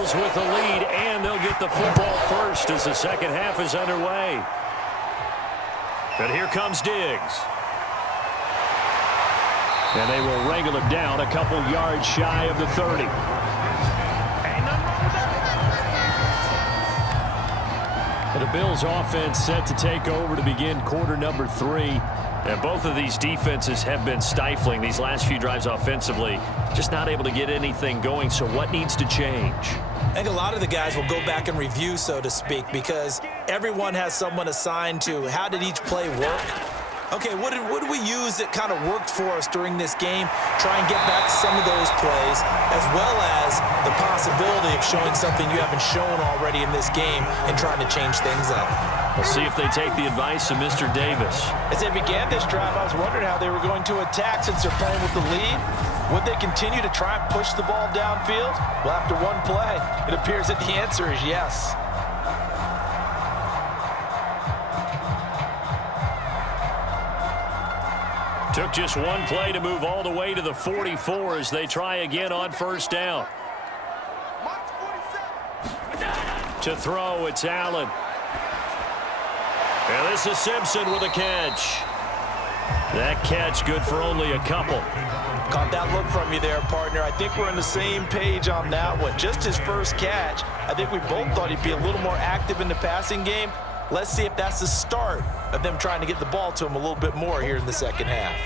Bills with the lead, and they'll get the football first as the second half is underway. And here comes Diggs. And they will wrangle him down a couple yards shy of the 30. The Bills offense set to take over to begin quarter number 3. And both of these defenses have been stifling these last few drives offensively. Just not able to get anything going. So what needs to change? I think a lot of the guys will go back and review, so to speak, because everyone has someone assigned to how did each play work. Okay, what did we use that kind of worked for us during this game? Try and get back some of those plays, as well as the possibility of showing something you haven't shown already in this game and trying to change things up. We'll see if they take the advice of Mr. Davis. As they began this drive, I was wondering how they were going to attack since they're playing with the lead. Would they continue to try and push the ball downfield? Well, after one play, it appears that the answer is yes. Took just one play to move all the way to the 44 as they try again on first down. To throw, it's Allen. And this is Simpson with a catch. That catch good for only a couple. Caught that look from you there, partner. I think we're on the same page on that one. Just his first catch. I think we both thought he'd be a little more active in the passing game. Let's see if that's the start of them trying to get the ball to him a little bit more here in the second half.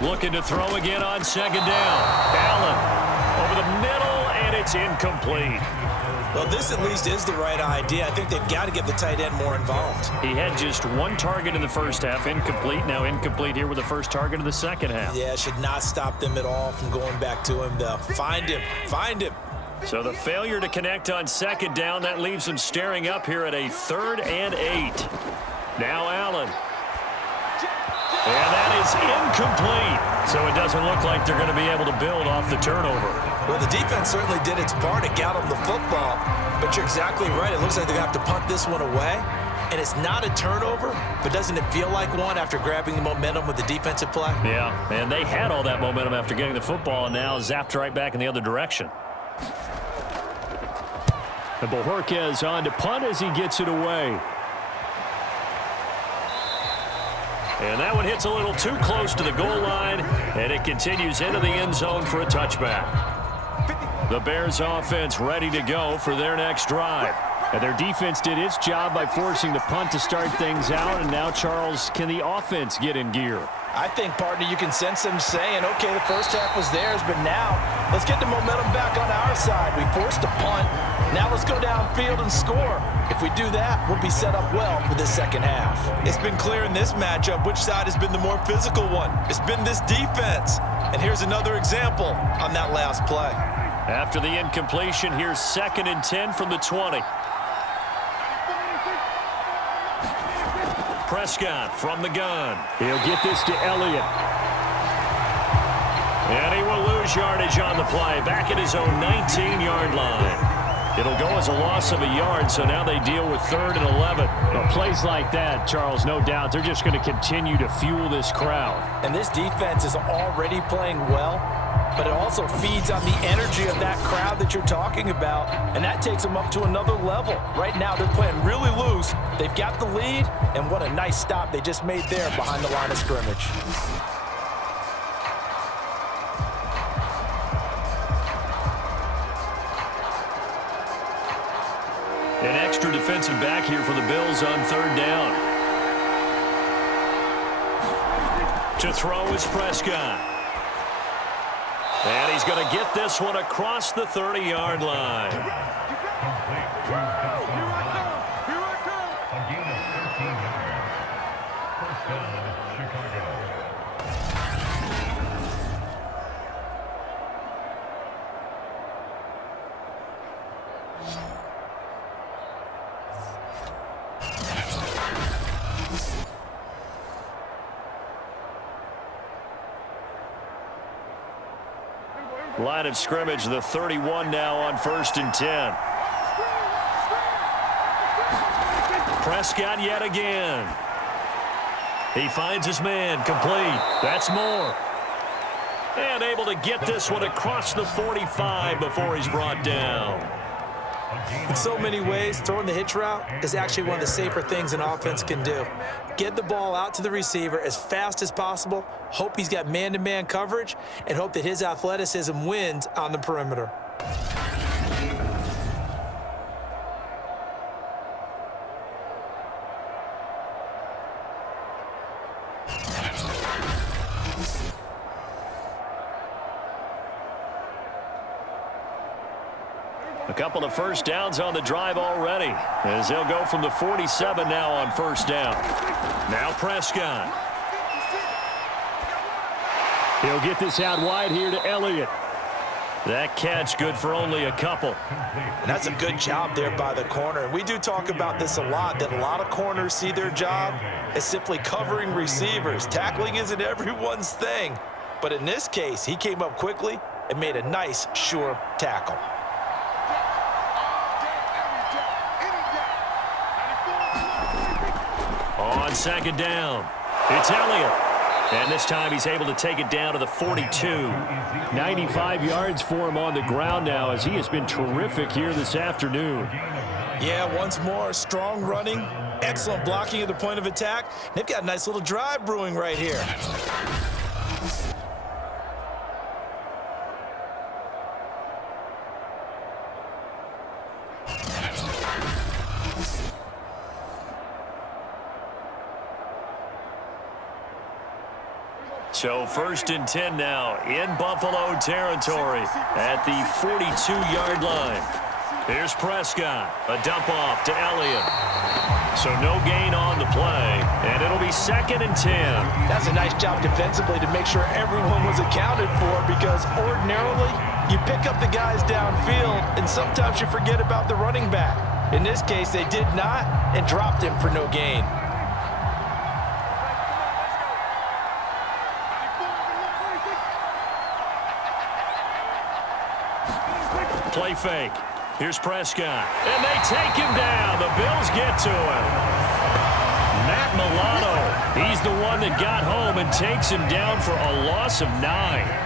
Looking to throw again on second down. Allen over the middle, and it's incomplete. Well, this at least is the right idea. I think they've got to get the tight end more involved. He had just one target in the first half, incomplete. Now incomplete here with the first target of the second half. Yeah, should not stop them at all from going back to him, though. Find him. Find him. So the failure to connect on second down, that leaves them staring up here at a 3rd and 8. Now Allen. And that is incomplete. So it doesn't look like they're going to be able to build off the turnover. Well, the defense certainly did its part to get them the football. But you're exactly right. It looks like they're going to have to punt this one away. And it's not a turnover, but doesn't it feel like one after grabbing the momentum with the defensive play? Yeah, and they had all that momentum after getting the football, and now zapped right back in the other direction. And Bojorquez on to punt as he gets it away. And that one hits a little too close to the goal line, and it continues into the end zone for a touchback. The Bears offense ready to go for their next drive. And their defense did its job by forcing the punt to start things out. And now, Charles, can the offense get in gear? I think, partner, you can sense them saying, okay, the first half was theirs, but now let's get the momentum back on our side. We forced a punt. Now let's go downfield and score. If we do that, we'll be set up well for this second half. It's been clear in this matchup which side has been the more physical one. It's been this defense. And here's another example on that last play. After the incompletion, here's 2nd and 10 from the 20. Prescott from the gun. He'll get this to Elliott. And he will lose yardage on the play. Back at his own 19-yard line. It'll go as a loss of a yard, so now they deal with 3rd and 11. Well, plays like that, Charles, no doubt, they're just going to continue to fuel this crowd. And this defense is already playing well, but it also feeds on the energy of that crowd that you're talking about, and that takes them up to another level. Right now, they're playing really loose. They've got the lead, and what a nice stop they just made there behind the line of scrimmage. An extra defensive back here for the Bills on 3rd down. To throw is Prescott. And he's going to get this one across the 30-yard line. Line of scrimmage, the 31 now on 1st and 10. Prescott yet again. He finds his man, complete. That's more. And able to get this one across the 45 before he's brought down. In so many ways, throwing the hitch route is actually one of the safer things an offense can do. Get the ball out to the receiver as fast as possible, hope he's got man-to-man coverage, and hope that his athleticism wins on the perimeter. A couple of first downs on the drive already, as they'll go from the 47 now on first down. Now Prescott. He'll get this out wide here to Elliott. That catch good for only a couple. And that's a good job there by the corner. We do talk about this a lot, that a lot of corners see their job as simply covering receivers. Tackling isn't everyone's thing. But in this case, he came up quickly and made a nice, sure tackle. On second down, it's Elliott. And this time he's able to take it down to the 42. 95 yards for him on the ground now, as he has been terrific here this afternoon. Yeah, once more, strong running, excellent blocking at the point of attack. They've got a nice little drive brewing right here. So first and 10 now in Buffalo territory at the 42-yard line. Here's Prescott, a dump off to Elliott. So no gain on the play, and it'll be second and 10. That's a nice job defensively to make sure everyone was accounted for, because ordinarily you pick up the guys downfield and sometimes you forget about the running back. In this case, they did not and dropped him for no gain. Play fake. Here's Prescott. And they take him down. The Bills get to him. Matt Milano, he's the one that got home and takes him down for a loss of 9.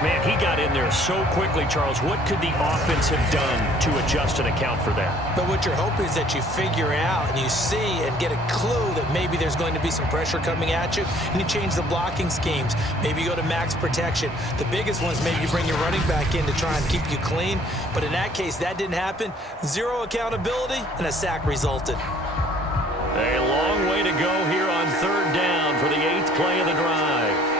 Man, he got in there so quickly, Charles. What could the offense have done to adjust and account for that? But what you're hoping is that you figure out and you see and get a clue that maybe there's going to be some pressure coming at you, and you change the blocking schemes. Maybe you go to max protection. The biggest one is maybe you bring your running back in to try and keep you clean. But in that case, that didn't happen. Zero accountability, and a sack resulted. A long way to go here on third down for the 8th play of the drive.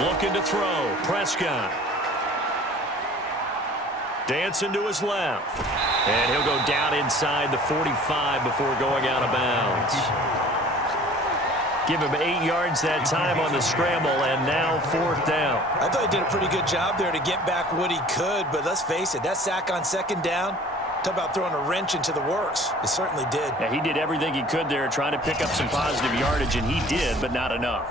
Looking to throw, Prescott. Dancing to his left. And he'll go down inside the 45 before going out of bounds. Give him 8 yards that time on the scramble, and now fourth down. I thought he did a pretty good job there to get back what he could, but let's face it, that sack on second down, talk about throwing a wrench into the works. It certainly did. Yeah, he did everything he could there, trying to pick up some positive yardage, and he did, but not enough.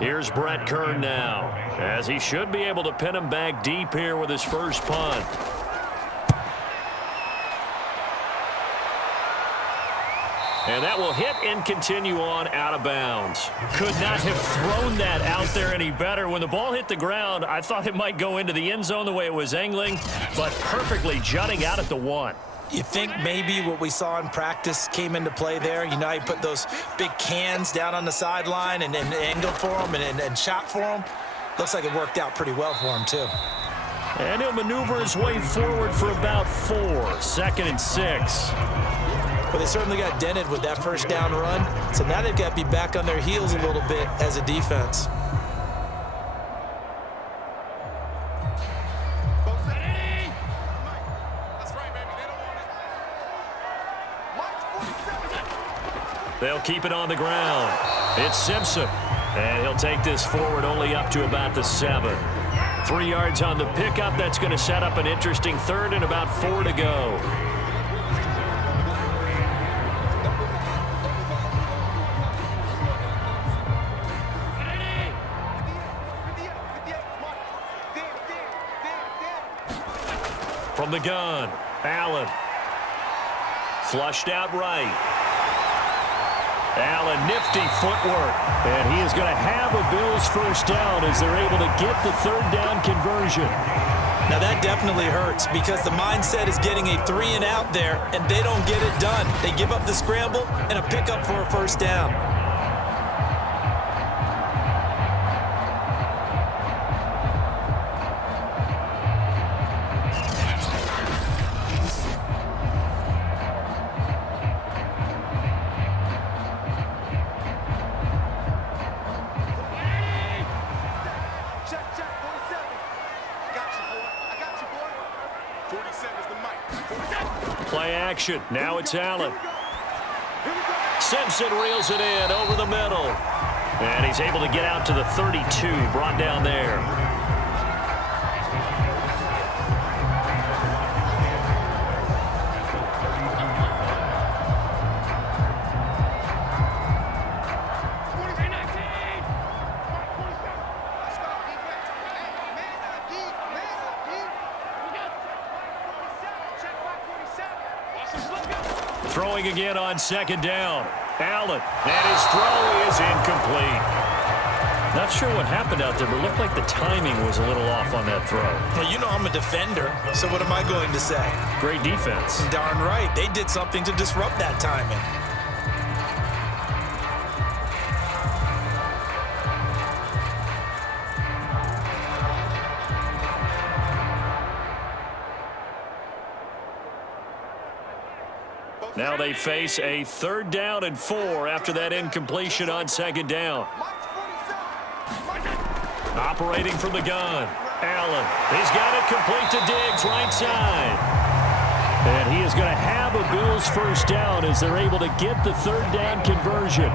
Here's Brett Kern now, as he should be able to pin him back deep here with his first punt. And that will hit and continue on out of bounds. Could not have thrown that out there any better. When the ball hit the ground, I thought it might go into the end zone the way it was angling, but perfectly jutting out at the 1. You think maybe what we saw in practice came into play there? You know, he put those big cans down on the sideline and angled for them and shot for them. Looks like it worked out pretty well for him, too. And he'll maneuver his way forward for about 4. Second and 6. Well, they certainly got dented with that first down run. So now they've got to be back on their heels a little bit as a defense. They'll keep it on the ground. It's Simpson. And he'll take this forward only up to about the 7. 3 yards on the pickup. That's going to set up an interesting third and about 4 to go. the gun. Allen. Flushed out right. Allen, nifty footwork. And he is going to have a Bills first down as they're able to get the third down conversion. Now that definitely hurts because the mindset is getting a 3-and-out there, and they don't get it done. They give up the scramble and a pickup for a first down. Play action. Now it's Allen. Simpson reels it in over the middle. And he's able to get out to the 32, brought down there. Throwing again on second down. Allen, and his throw is incomplete. Not sure what happened out there, but it looked like the timing was a little off on that throw. Well, you know I'm a defender, so what am I going to say? Great defense. Darn right. They did something to disrupt that timing. Now they face a 3rd down and 4 after that incompletion on second down. Operating from the gun. Allen. He's got it complete to Diggs, right side. And he is going to have a Bills first down as they're able to get the 3rd down conversion.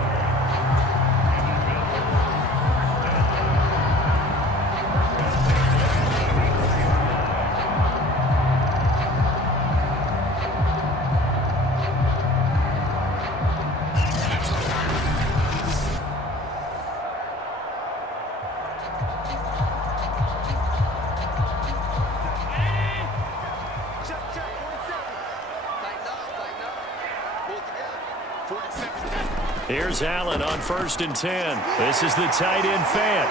Here's Allen on 1st and 10. This is the tight end Fant.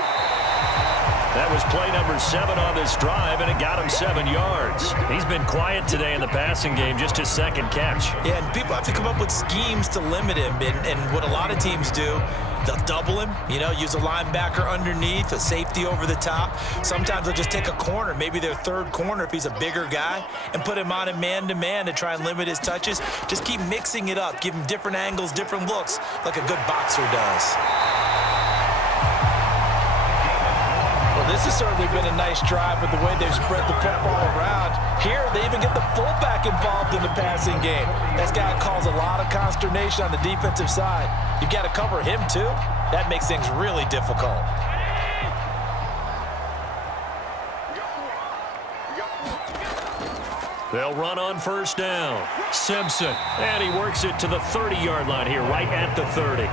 That was play number 7 on this drive, and it got him 7 yards. He's been quiet today in the passing game, just his 2nd catch. Yeah, and people have to come up with schemes to limit him. And what a lot of teams do, they'll double him, use a linebacker underneath, a safety over the top. Sometimes they'll just take a corner, maybe their 3rd corner if he's a bigger guy, and put him on a man-to-man to try and limit his touches. Just keep mixing it up, give him different angles, different looks, like a good boxer does. Well, this has certainly been a nice drive with the way they've spread the football around. Here, they even get the fullback involved in the passing game. That's got to cause a lot of consternation on the defensive side. You've got to cover him, too. That makes things really difficult. They'll run on 1st down. Simpson, and he works it to the 30-yard line here, right at the 30.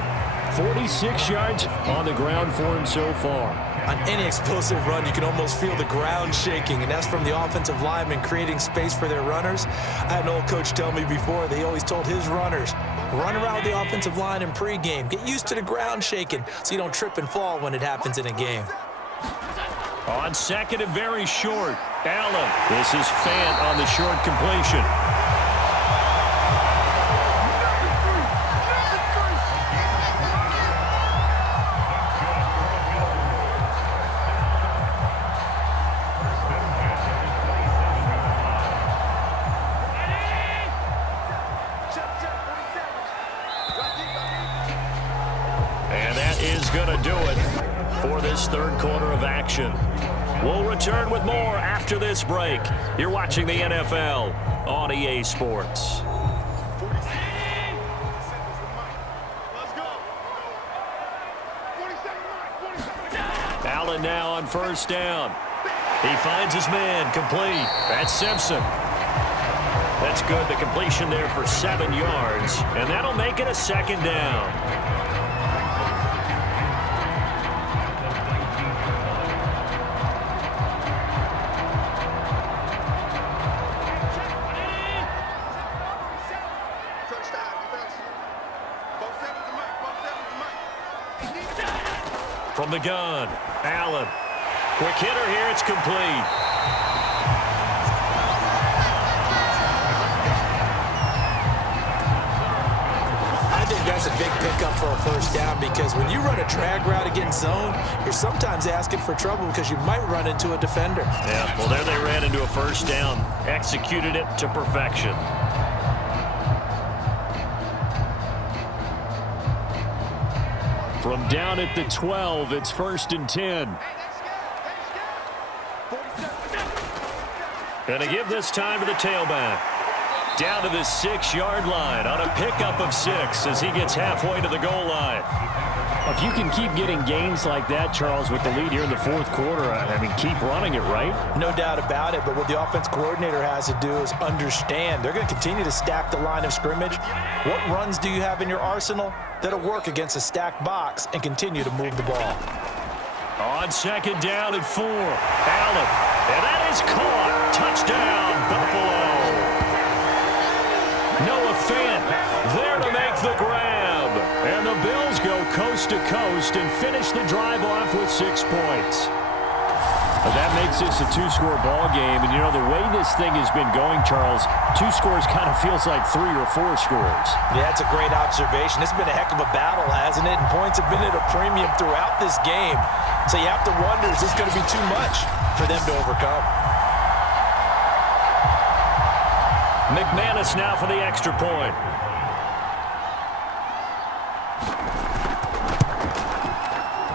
46 yards on the ground for him so far. On any explosive run, you can almost feel the ground shaking, and that's from the offensive linemen creating space for their runners. I had an old coach tell me before, they always told his runners, run around the offensive line in pregame. Get used to the ground shaking so you don't trip and fall when it happens in a game. On 2nd and very short, Allen. This is Fant on the short completion. And that is going to do it for this 3rd quarter of action. We'll return with more after this break. You're watching the NFL on EA Sports. Allen now on 1st down. He finds his man, complete. That's Simpson. That's good, the completion there for 7 yards, and that'll make it a 2nd down. From the gun, Allen. Quick hitter here, it's complete. I think that's a big pickup for a first down because when you run a drag route against zone, you're sometimes asking for trouble because you might run into a defender. Yeah, well, there they ran into a first down. Executed it to perfection. From down at the 12, it's 1st and 10. Gonna give this time to the tailback. Down to the 6-yard line on a pickup of 6 as he gets halfway to the goal line. If you can keep getting gains like that, Charles, with the lead here in the 4th quarter, I mean, keep running it, right? No doubt about it, but what the offense coordinator has to do is understand. They're going to continue to stack the line of scrimmage. What runs do you have in your arsenal that'll work against a stacked box and continue to move the ball? On 2nd down and 4, Allen. And that is caught. Touchdown, Buffalo. Noah Fant there to make the grab. And the Bills go coast to coast and finish the drive off with 6 points. That makes this a 2-score ball game. And, you know, the way this thing has been going, Charles, 2 scores kind of feels like 3 or 4 scores. Yeah, that's a great observation. It's been a heck of a battle, hasn't it? And points have been at a premium throughout this game. So you have to wonder, is this going to be too much for them to overcome? McManus now for the extra point.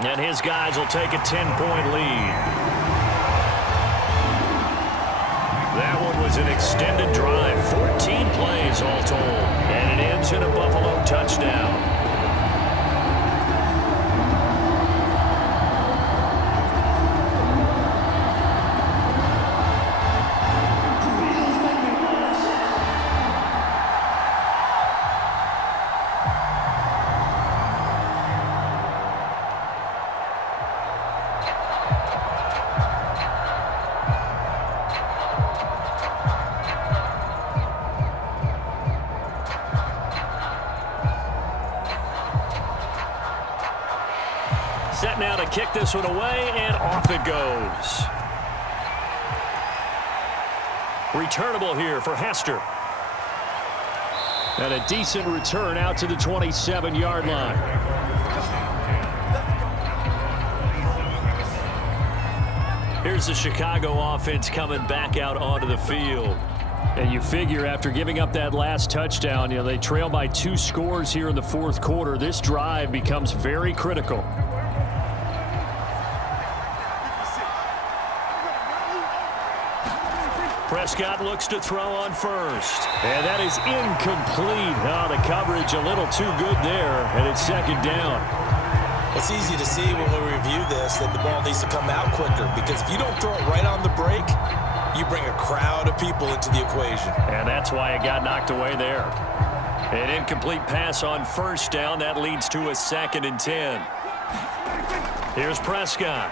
And his guys will take a 10-point lead. That one was an extended drive, 14 plays all told, and it ends in a Buffalo touchdown. Set now to kick this one away, and off it goes. Returnable here for Hester. And a decent return out to the 27-yard line. Here's the Chicago offense coming back out onto the field. And you figure after giving up that last touchdown, you know, they trail by 2 scores here in the 4th quarter. This drive becomes very critical. Prescott looks to throw on first. And that is incomplete. Oh, the coverage a little too good there, and it's 2nd down. It's easy to see when we review this that the ball needs to come out quicker because if you don't throw it right on the break, you bring a crowd of people into the equation. And that's why it got knocked away there. An incomplete pass on first down. That leads to a 2nd and 10. Here's Prescott.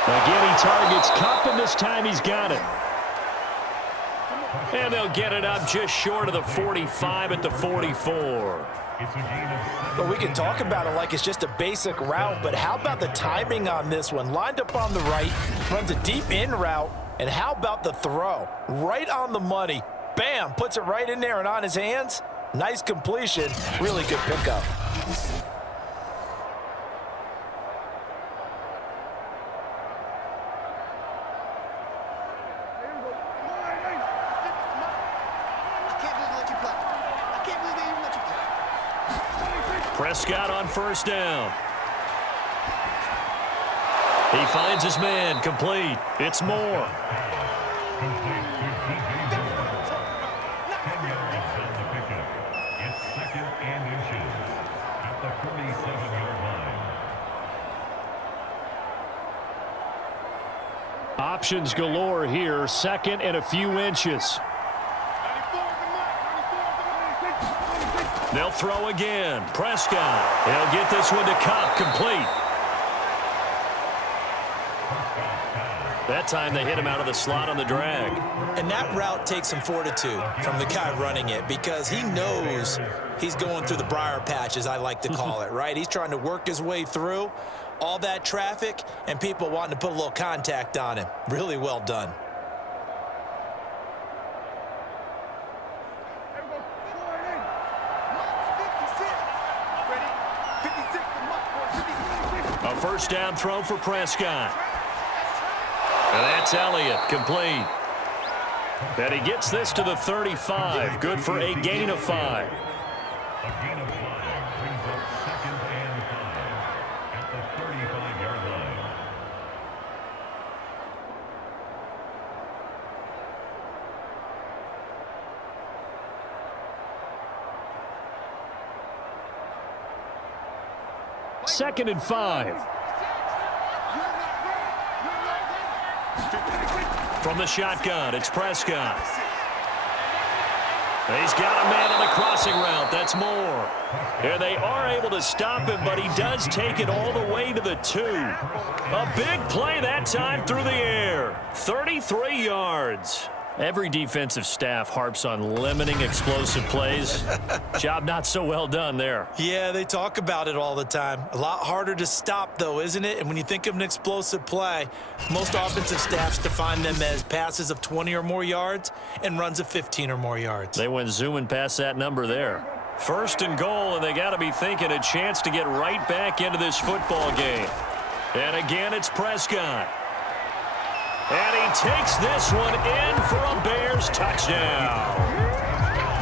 Again, he targets Kupp, and this time he's got it. And they'll get it up just short of the 45 at the 44. Well, we can talk about it like it's just a basic route, but how about the timing on this one? Lined up on the right, runs a deep in route, and how about the throw? Right on the money. Bam, puts it right in there and on his hands. Nice completion, really good pickup. Prescott on first down. He finds his man, complete. It's Moore. Options galore here, 2nd and a few inches. They'll throw again. Prescott. He'll get this one to Kupp, complete. That time they hit him out of the slot on the drag. And that route takes some fortitude from the guy running it because he knows he's going through the briar patch, as I like to call it, right? He's trying to work his way through all that traffic and people wanting to put a little contact on him. Really well done. A first down throw for Prescott. And that's Elliott, complete. And he gets this to the 35. Good for a gain of 5. A gain of 5 brings up second and 5 at the 35-yard line. Second and 5. From the shotgun, it's Prescott. He's got a man on the crossing route. That's Moore. And they are able to stop him, but he does take it all the way to the 2. A big play that time through the air. 33 yards. Every defensive staff harps on limiting explosive plays. Job not so well done there. Yeah, they talk about it all the time. A lot harder to stop, though, isn't it? And when you think of an explosive play, most offensive staffs define them as passes of 20 or more yards and runs of 15 or more yards. They went zooming past that number there. First and goal, and they got to be thinking a chance to get right back into this football game. And again, it's Prescott. And he takes this one in for a Bears touchdown.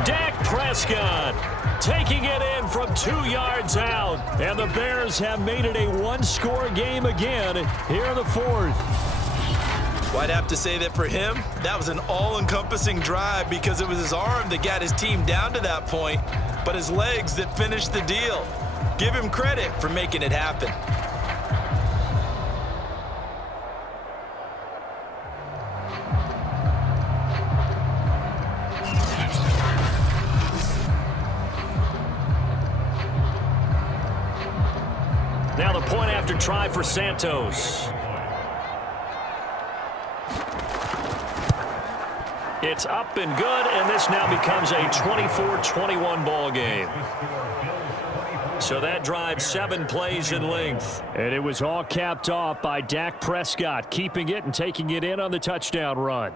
Dak Prescott taking it in from 2 yards out. And the Bears have made it a one-score game again here in the 4th. Well, I'd have to say that for him, that was an all-encompassing drive because it was his arm that got his team down to that point, but his legs that finished the deal. Give him credit for making it happen. Now the point after try for Santos. It's up and good, and this now becomes a 24-21 ball game. So that drive 7 plays in length. And it was all capped off by Dak Prescott, keeping it and taking it in on the touchdown run.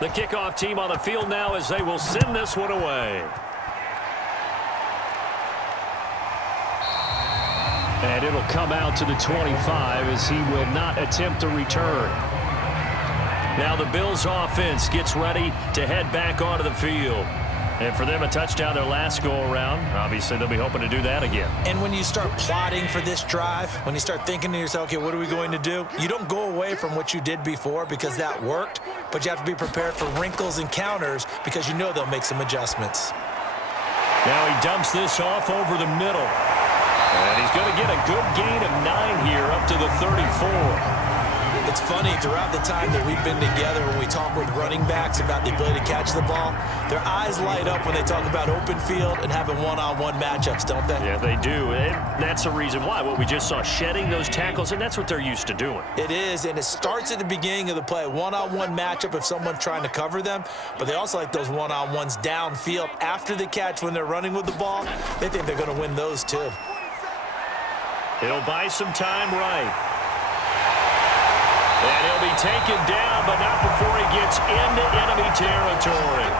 The kickoff team on the field now as they will send this one away. And it'll come out to the 25 as he will not attempt a return. Now the Bills offense gets ready to head back onto the field. And for them, a touchdown their last go-around. Obviously, they'll be hoping to do that again. And when you start plotting for this drive, when you start thinking to yourself, okay, what are we going to do? You don't go away from what you did before because that worked, but you have to be prepared for wrinkles and counters because you know they'll make some adjustments. Now he dumps this off over the middle. And he's going to get a good gain of 9 here up to the 34. It's funny, throughout the time that we've been together when we talk with running backs about the ability to catch the ball, their eyes light up when they talk about open field and having one-on-one matchups, don't they? Yeah, they do. And that's the reason why. What we just saw, shedding those tackles, and that's what they're used to doing. It is, and it starts at the beginning of the play. One-on-one matchup if someone's trying to cover them, but they also like those one-on-ones downfield after the catch when they're running with the ball. They think they're going to win those too. He'll buy some time right. And he'll be taken down, but not before he gets into enemy territory.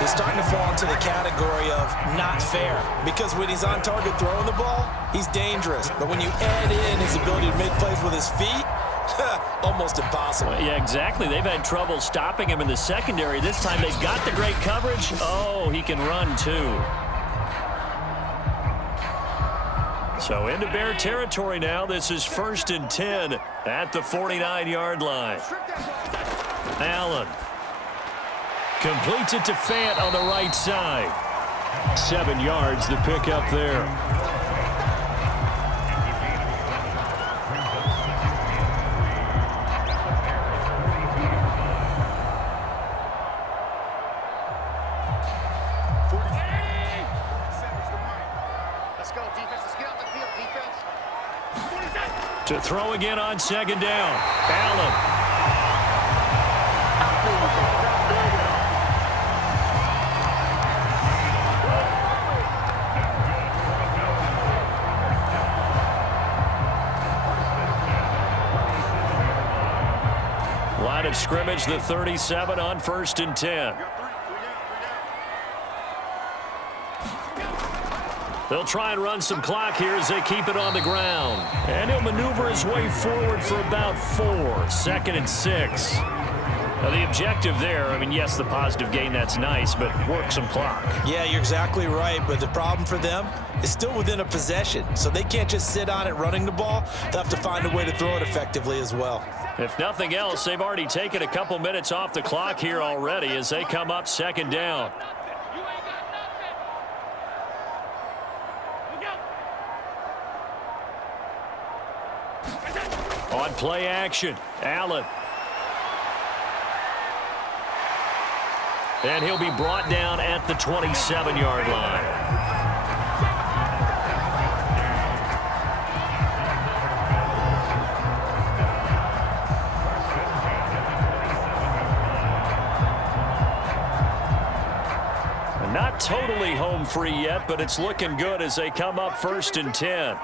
He's starting to fall into the category of not fair because when he's on target throwing the ball, he's dangerous. But when you add in his ability to make plays with his feet, almost impossible. Well, yeah, exactly. They've had trouble stopping him in the secondary. This time they've got the great coverage. Oh, he can run too. So into Bear territory now. This is 1st and 10 at the 49-yard line. Allen completes it to Fant on the right side. 7 yards, the pickup there. To throw again on 2nd down. Allen. Line of scrimmage, the 37 on 1st and 10. They'll try and run some clock here as they keep it on the ground. And he'll maneuver his way forward for about 4. 2nd and 6. Now the objective there, I mean, yes, the positive gain, that's nice, but work some clock. Yeah, you're exactly right, but the problem for them is still within a possession. So they can't just sit on it running the ball. They'll have to find a way to throw it effectively as well. If nothing else, they've already taken a couple minutes off the clock here already as they come up 2nd down. On play action, Allen. And he'll be brought down at the 27-yard line. Not totally home free yet, but it's looking good as they come up 1st and 10.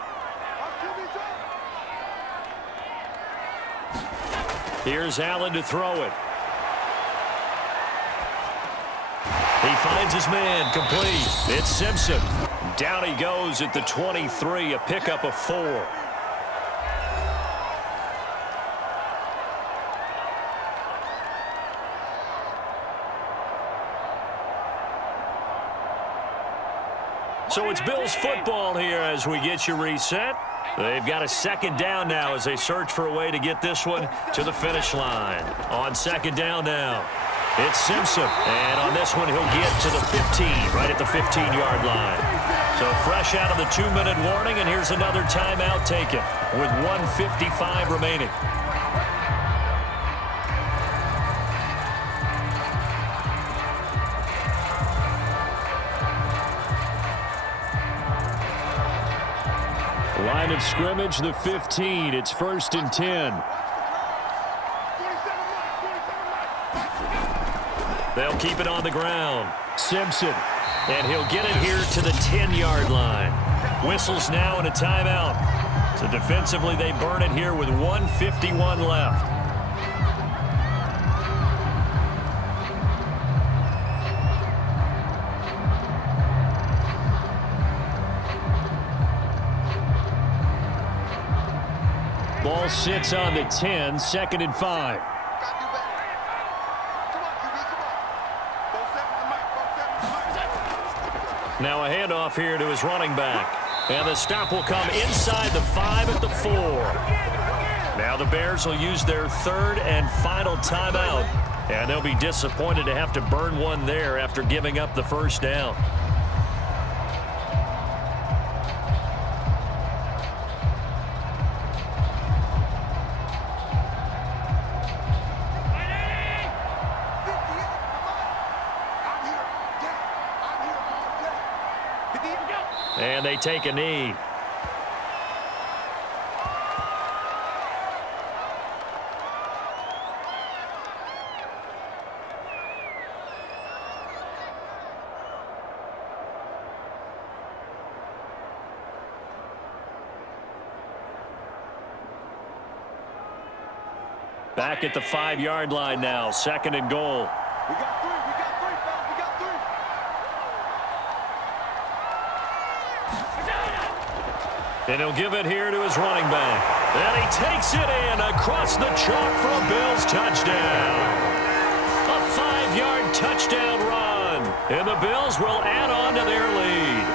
Here's Allen to throw it. He finds his man, complete. It's Simpson. Down he goes at the 23, a pickup of 4. So it's Bills football here as we get you reset. They've got a 2nd down now as they search for a way to get this one to the finish line. On 2nd down now, it's Simpson. And on this one, he'll get to the 15, right at the 15-yard line. So fresh out of the 2-minute warning, and here's another timeout taken with 1:55 remaining. Line of scrimmage, the 15. It's 1st and 10. They'll keep it on the ground. Simpson. And he'll get it here to the 10-yard line. Whistles now and a timeout. So defensively, they burn it here with 1:51 left. Ball sits on the 10, 2nd and 5. Now a handoff here to his running back. And the stop will come inside the 5 at the 4. Now the Bears will use their 3rd and final timeout. And they'll be disappointed to have to burn one there after giving up the 1st down. And they take a knee. Back at the 5-yard line now, 2nd and goal. We got 3, fellas, we got 3. And he'll give it here to his running back. And he takes it in across the chalk for a Bills touchdown. A 5-yard touchdown run. And the Bills will add on to their lead.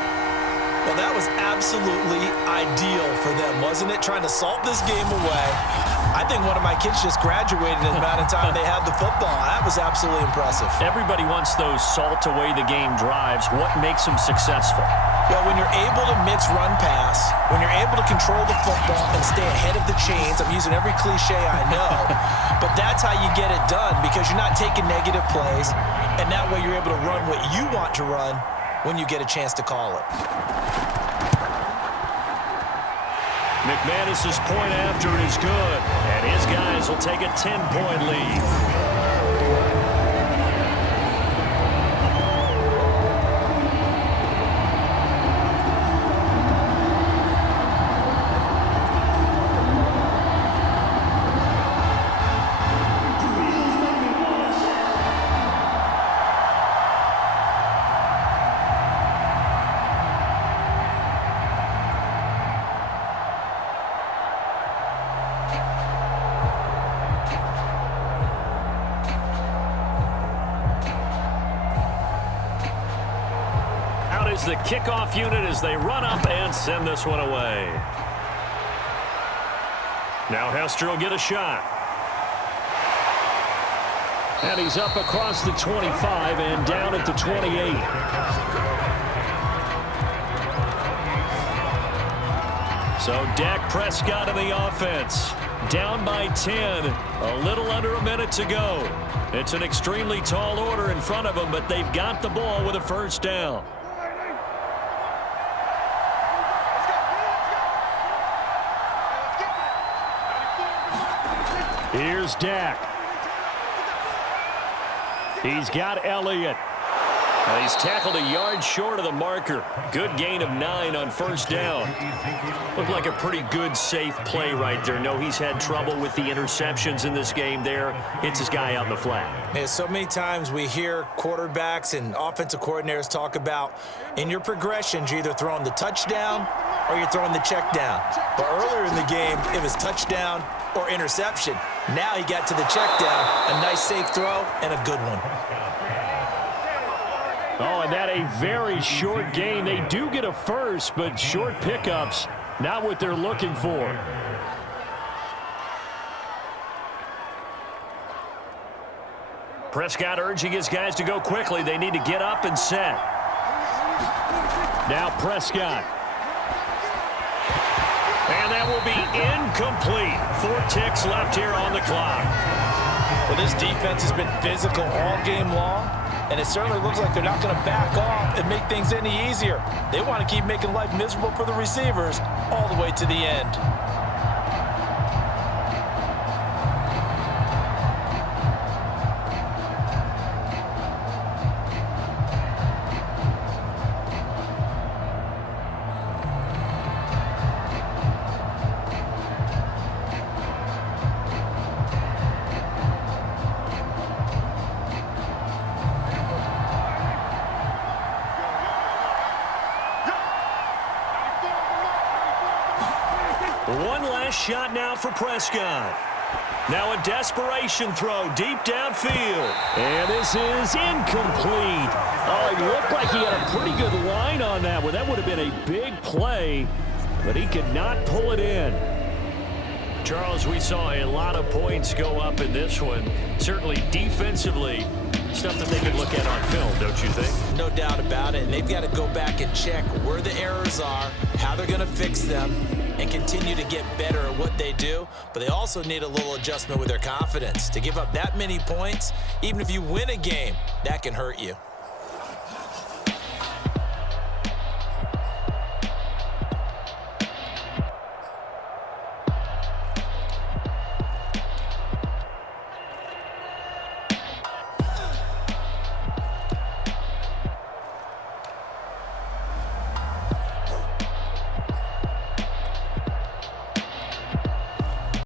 Well, that was absolutely ideal for them, wasn't it? Trying to salt this game away. I think one of my kids just graduated in the amount of time they had the football. That was absolutely impressive. Everybody wants those salt away the game drives. What makes them successful? Well, when you're able to mix run pass, when you're able to control the football and stay ahead of the chains, I'm using every cliche I know, but that's how you get it done because you're not taking negative plays, and that way you're able to run what you want to run when you get a chance to call it. McManus's point after is good, and his guys will take a 10-point lead. The kickoff unit as they run up and send this one away. Now Hester will get a shot. And he's up across the 25 and down at the 28. So Dak Prescott in the offense. Down by 10. A little under a minute to go. It's an extremely tall order in front of them, but they've got the ball with a first down. Here's Dak. He's got Elliott. He's tackled a yard short of the marker. Good gain of 9 on first down. Looked like a pretty good, safe play right there. No, he's had trouble with the interceptions in this game there. Hits his guy out in the flat. Yeah, so many times we hear quarterbacks and offensive coordinators talk about in your progressions, you're either throwing the touchdown or you're throwing the check down. But earlier in the game, it was touchdown or interception. Now he got to the check down, a nice safe throw, and a good one. Oh, and that a very short gain. They do get a first, but short pickups, not what they're looking for. Prescott urging his guys to go quickly. They need to get up and set. Now Prescott. And that will be incomplete. 4 ticks left here on the clock. Well, this defense has been physical all game long, and it certainly looks like they're not going to back off and make things any easier. They want to keep making life miserable for the receivers all the way to the end. One last shot now for Prescott. Now a desperation throw deep downfield. And this is incomplete. Oh, it looked like he had a pretty good line on that one. That would have been a big play, but he could not pull it in. Charles, we saw a lot of points go up in this one. Certainly defensively, stuff that they could look at on film, don't you think? No doubt about it. And they've got to go back and check where the errors are, how they're going to fix them, and continue to get better at what they do. But they also need a little adjustment with their confidence. To give up that many points, even if you win a game, that can hurt you.